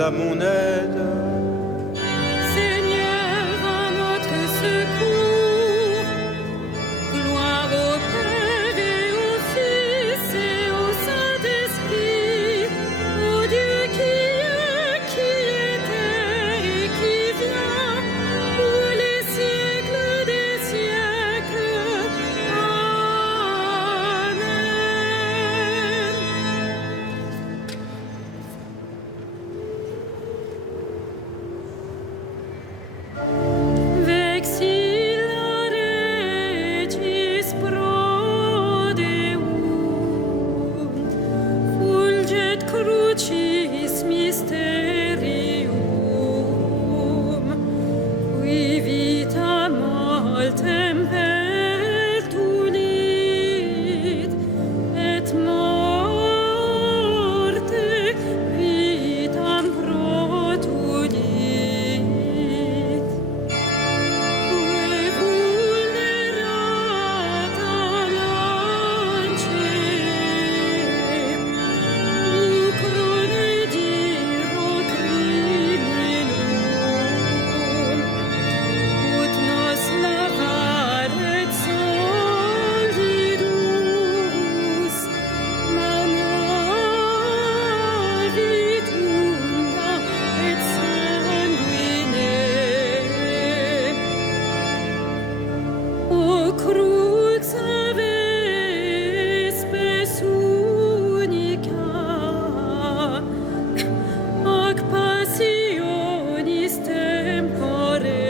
à mon aide. Seigneur, à notre secours. Gloire au Père et au Fils et au Saint-Esprit, au Dieu qui était et qui vient, pour les siècles des siècles. Amen. Vexilla regis pro Deum, fulget crucis mysterium, qui vitam altem pertulit, et morte vitam protulit. Que vulnerata lancem, lucrone diro criminum, ut nos lavaret solidus, mana vitunda et sanguine. O crux ave spes unica, ac passionis tempore,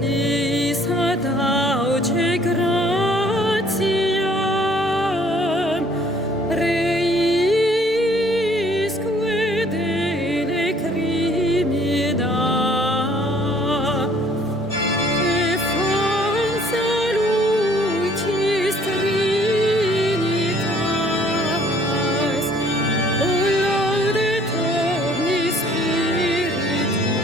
lis ad auge gratiam, reisque dele crimina. Defam salutis Trinitas, o laudet omnis spiritus,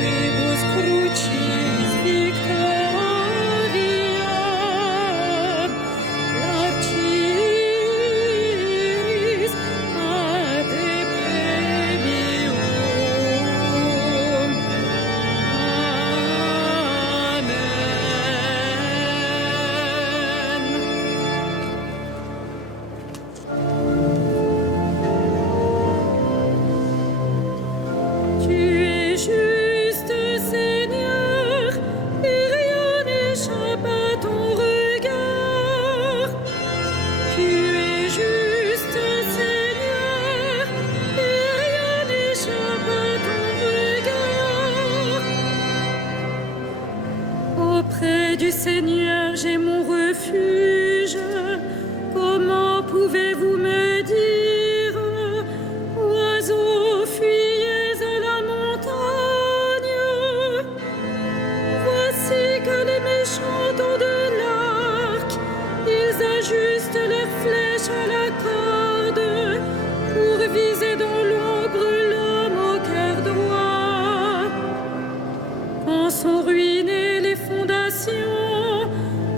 quibus crucis victoriam, larciris ad premium. Amen. Tu es juste, Seigneur, et rien n'échappe à ton regard. Tu es juste, Seigneur, et rien n'échappe à ton regard. Auprès du Seigneur, j'ai mon refuge. Comment pouvez-vous me dire, oiseaux, fuyez à la montagne? Voici que les méchants ont de l'arc, ils ajustent leurs flèches à la corde, pour viser dans l'ombre l'homme au cœur droit. Quand sont ruinées les fondations,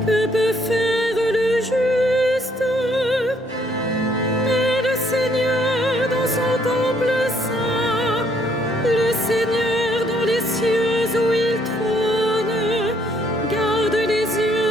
que peut faire le juste? Mais le Seigneur dans son temple saint, le Seigneur dans les cieux où il trône, garde les yeux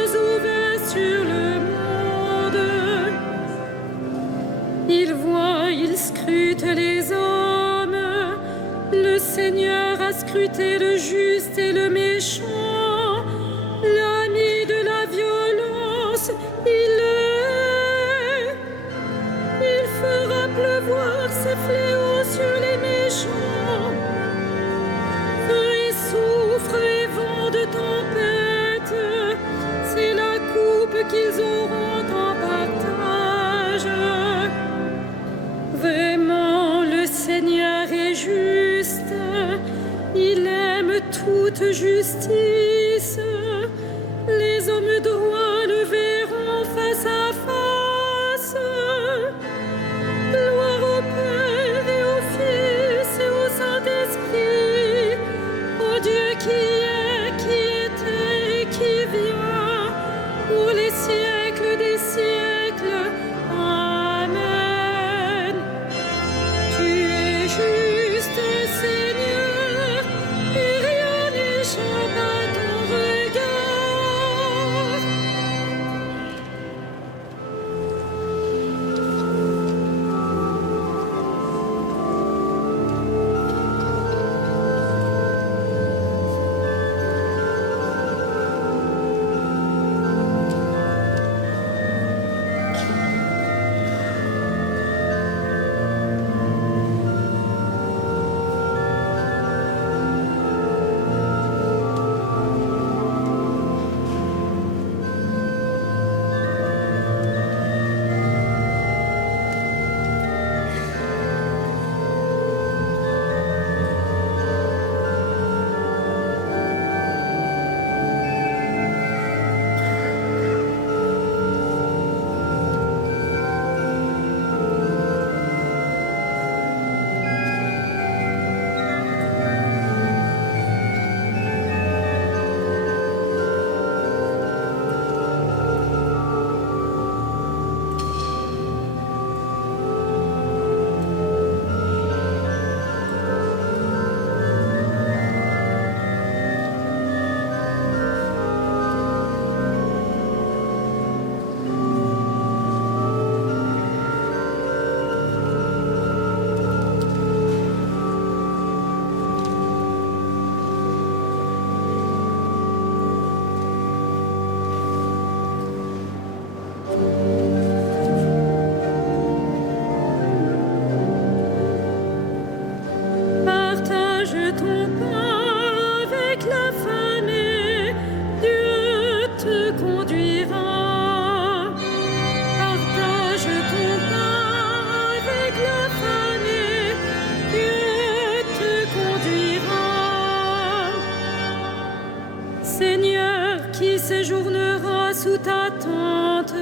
qui séjournera sous ta tente,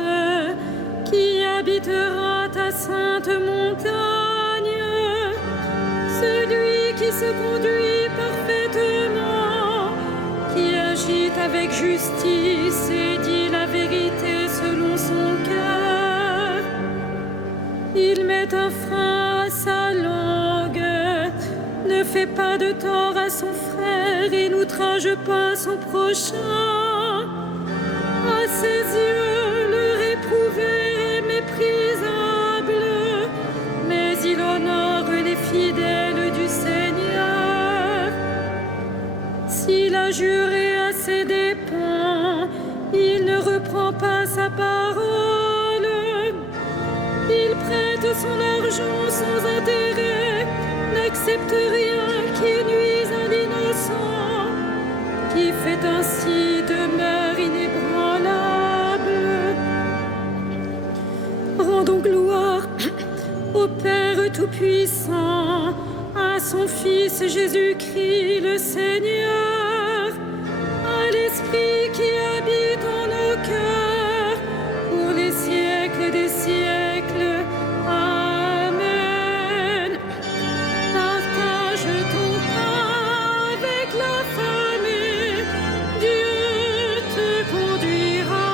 qui habitera ta sainte montagne, celui qui se conduit parfaitement, qui agit avec justice et dit la vérité selon son cœur. Il met un frein à sa langue, ne fait pas de tort à son frère et n'outrage pas son prochain. À ses yeux, le réprouvé est méprisable, mais il honore les fidèles du Seigneur. S'il a juré à ses dépens, il ne reprend pas sa parole. Il prête son argent sans intérêt, n'accepte rien qui nuise à l'innocent, qui fait ainsi demeure inébranlable. Rendons gloire au Père Tout-Puissant, à son Fils Jésus-Christ le Seigneur, à l'Esprit qui habite en nos cœurs, pour les siècles des siècles. Amen. Partage ton pain avec la famille, Dieu te conduira.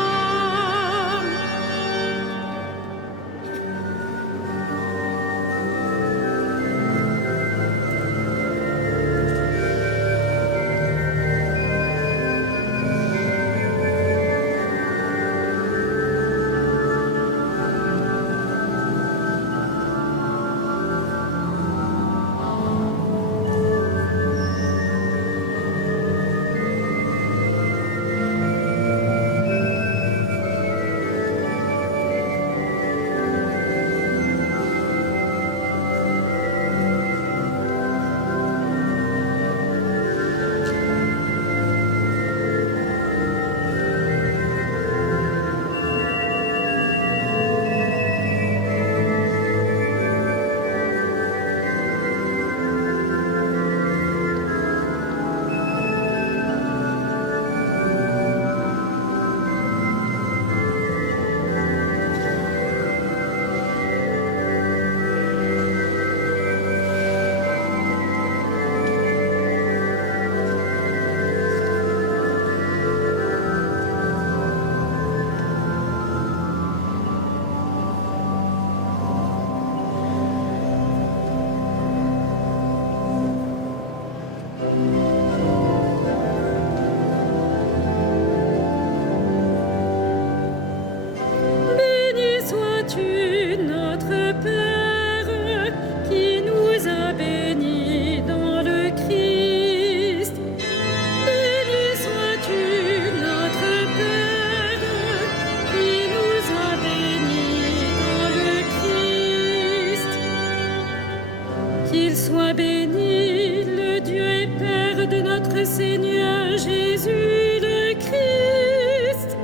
Qu'il soit béni, le Dieu et Père de notre Seigneur Jésus le Christ.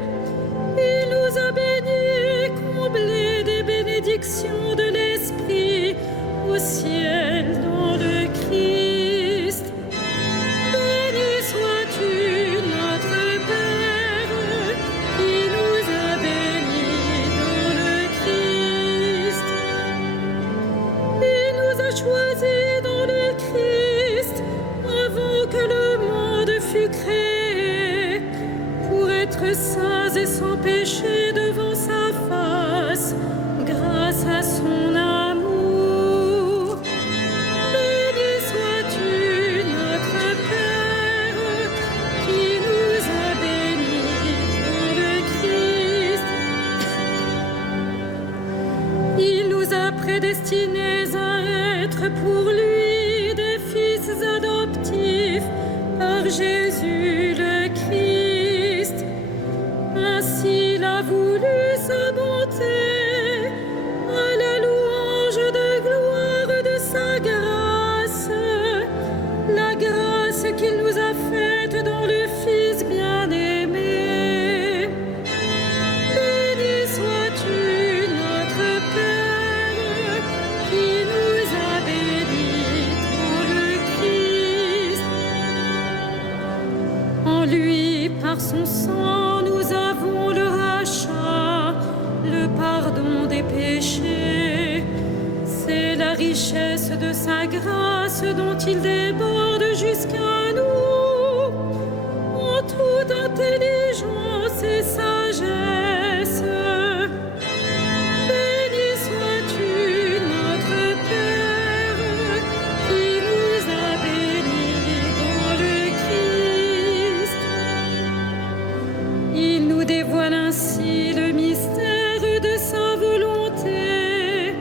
Il nous a bénis et comblés des bénédictions de l'Esprit au ciel dans le Christ. Béni sois-tu, notre Père, qui nous a bénis dans le Christ. Il nous a choisis dans le Christ avant que le monde fût créé, pour être saints et sans péché devant sa face, grâce à son amour. Béni sois-tu, notre Père, qui nous a bénis dans le Christ. Il nous a prédestinés à être pour lui des fils adoptifs par Jésus le Christ. Ainsi il a voulu sa bonté, à la louange de gloire de sa grâce, la grâce qu'il nous a faite dans le Fils bien-aimé. Béni sois-tu, notre Père, qui nous a bénis par son sang, nous avons le rachat, le pardon des péchés. C'est la richesse de sa grâce dont il déborde jusqu'à nous, en toute intelligence et sagesse. Béni sois-tu, notre Père, qui nous a bénis dans le Christ. Il nous dévoile ainsi le mystère de sa volonté,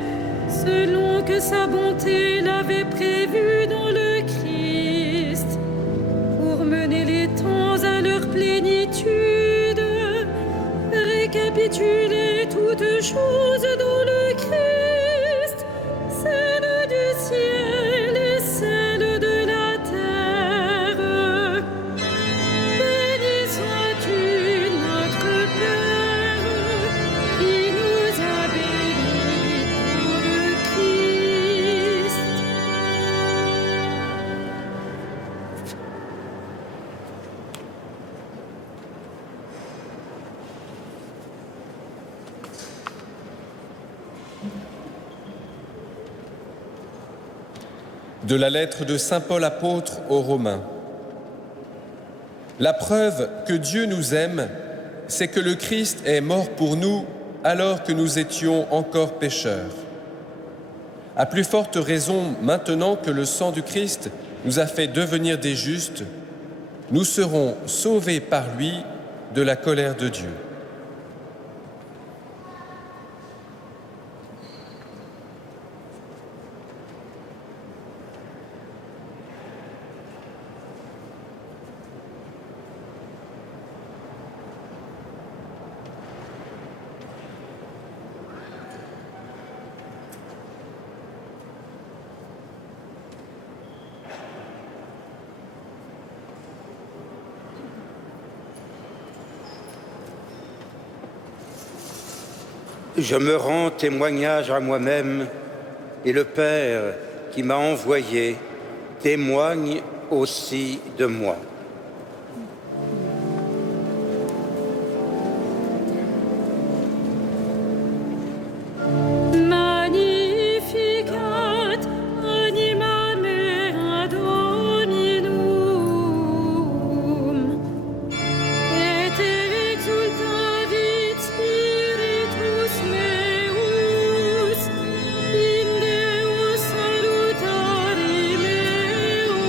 selon que sa bonté l'avait prévu dans le Christ, pour mener les temps à leur plénitude, récapituler toutes choses dans le Christ, celle du ciel et celle de la terre. Béni sois-tu, notre Père, qui nous a bénis dans le Christ. De la lettre de saint Paul apôtre aux Romains. La preuve que Dieu nous aime, c'est que le Christ est mort pour nous alors que nous étions encore pécheurs. À plus forte raison, maintenant que le sang du Christ nous a fait devenir des justes, nous serons sauvés par lui de la colère de Dieu. Je me rends témoignage à moi-même et le Père qui m'a envoyé témoigne aussi de moi. Magnificat anima mea Dominum, et exultavit spiritus meus in Deo salutari meo.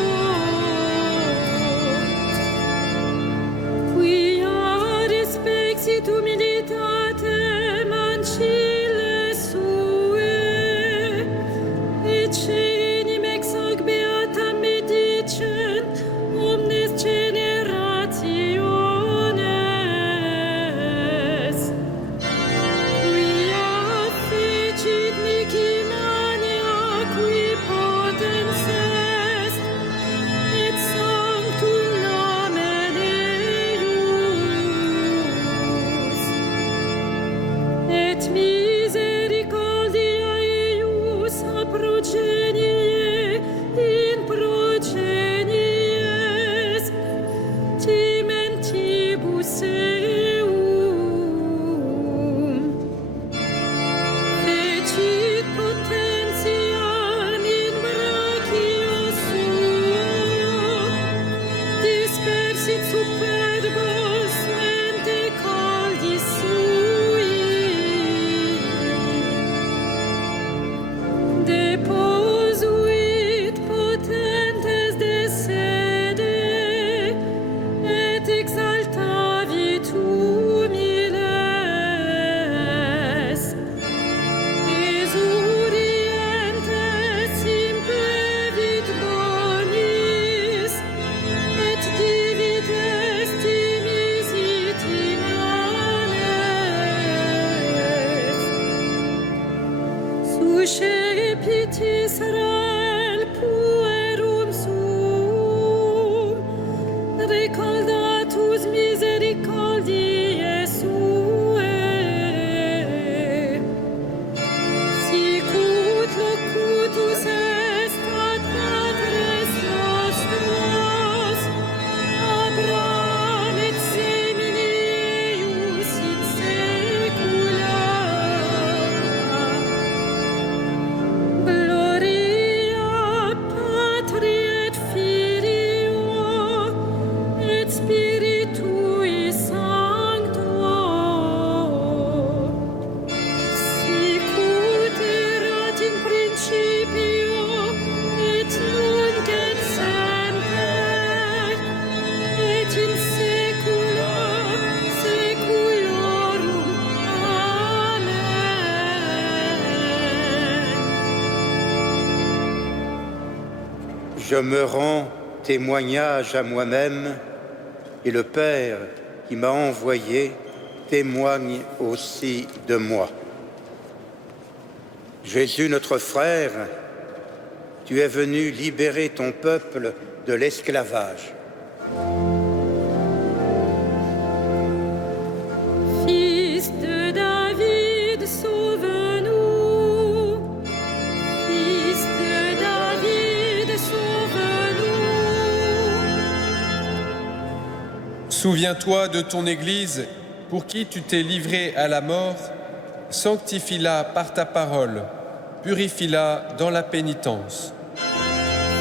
Je me rends témoignage à moi-même et le Père qui m'a envoyé témoigne aussi de moi. Jésus, notre frère, tu es venu libérer ton peuple de l'esclavage. Fils de David, sauve-nous. Fils de David, sauve-nous. Souviens-toi de ton Église pour qui tu t'es livré à la mort. Sanctifie-la par ta parole, purifie-la dans la pénitence.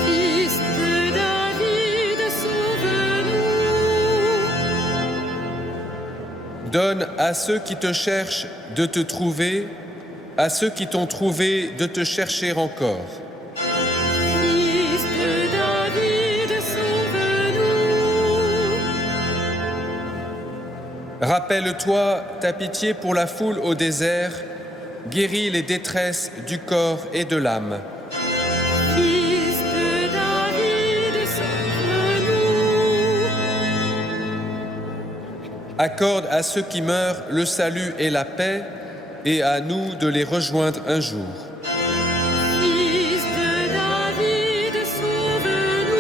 Fils de David, sauve-nous. Donne à ceux qui te cherchent de te trouver, à ceux qui t'ont trouvé de te chercher encore. Fils de David, sauve-nous. Rappelle-toi ta pitié pour la foule au désert, guéris les détresses du corps et de l'âme. Fils de David, sauve-nous. Accorde à ceux qui meurent le salut et la paix, et à nous de les rejoindre un jour. Fils de David, sauve-nous.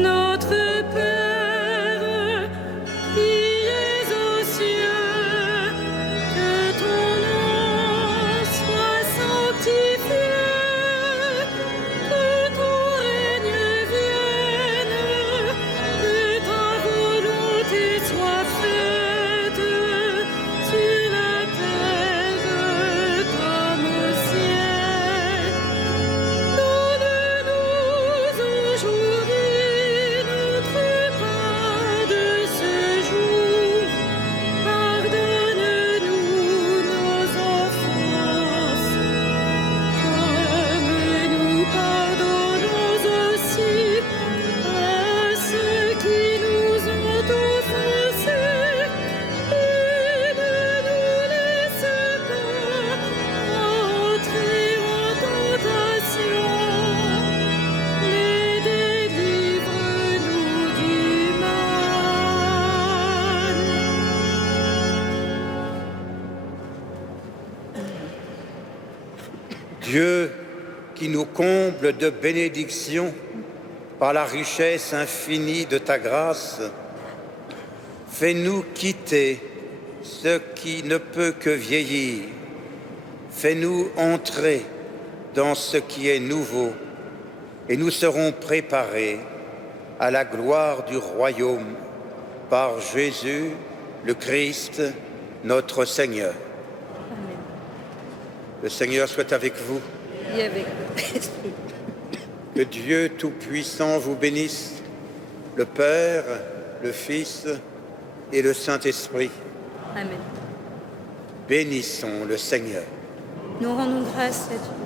Notre Père, qui es aux cieux, que ton nom soit sanctifié, que ton règne vienne, que ta volonté soit faite sur la terre comme au ciel. Donne-nous aujourd'hui notre pain de ce jour. Pardonne-nous nos offenses, comme nous pardonnons aussi à ceux qui nous ont offensés. Et ne nous laisse pas entrer en tentation, mais délivre-nous du mal. Dieu qui nous comble de bénédictions par la richesse infinie de ta grâce, fais-nous quitter ce qui ne peut que vieillir. Fais-nous entrer dans ce qui est nouveau et nous serons préparés à la gloire du royaume par Jésus, le Christ, notre Seigneur. Le Seigneur soit avec vous. Et avec Que Dieu Tout-Puissant vous bénisse, le Père, le Fils et le Saint-Esprit. Amen. Bénissons le Seigneur. Nous rendons grâce à Dieu.